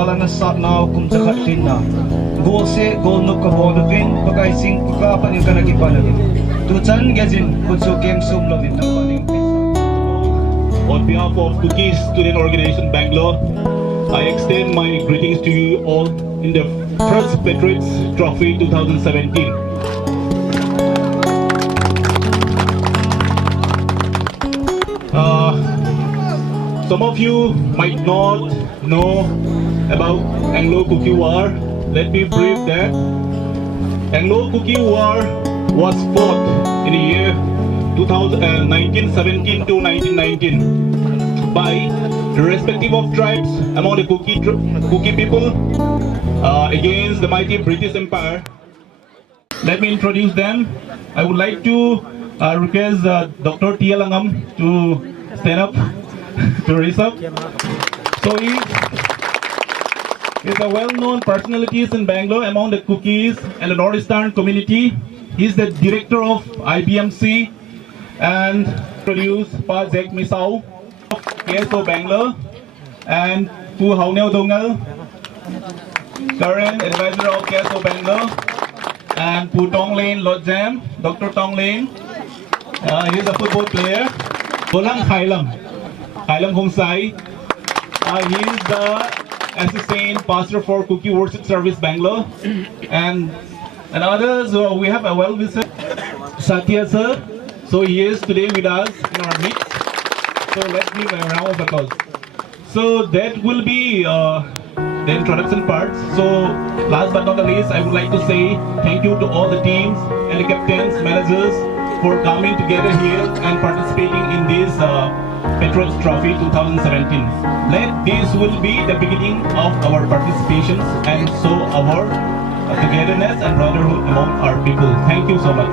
jala na sa na kum chaten na go se go no ka bo uvin pakai sing ka paning ka nagipanagin tu chan gazin kutsu kem sum lovin na paning. On behalf of KUKI Student Organization Bangalore, I extend my greetings to you all in the first Patriots Trophy 2017. Some of you might not know about ANGLO KUKI-WAR. Let me brief that. ANGLO KUKI-WAR was fought in the year 1917 to 1919 by the respective of tribes among the KUKI people against the mighty British Empire. Let me introduce them. I would like to request Dr. T. Langam to stand up to raise up. So he's a well-known personalities in Bangalore among the KUKIs and the Northeastern community. He's the director of IBMC and produced Pa Jek Misau of KSOB Bangalore and Pu Hauneo Dongal, current advisor of KSOB Bangalore, and Pu Tong Lane Lot Jam, Dr. Tong Lane. He's a football player. Bolang Khailam Hong Sai. He's the assistant pastor for KUKI Worship Service Bangalore, and others. We have a well-wisher Satya sir. So he is today with us in our midst. So let's give a round of applause. So that will be the introduction part. So last but not the least, I would like to say thank you to all the teams and the captains, managers for coming together here and participating in this Patriots Trophy 2017. This will be the beginning of our participations and so our togetherness and brotherhood among our people. Thank you so much.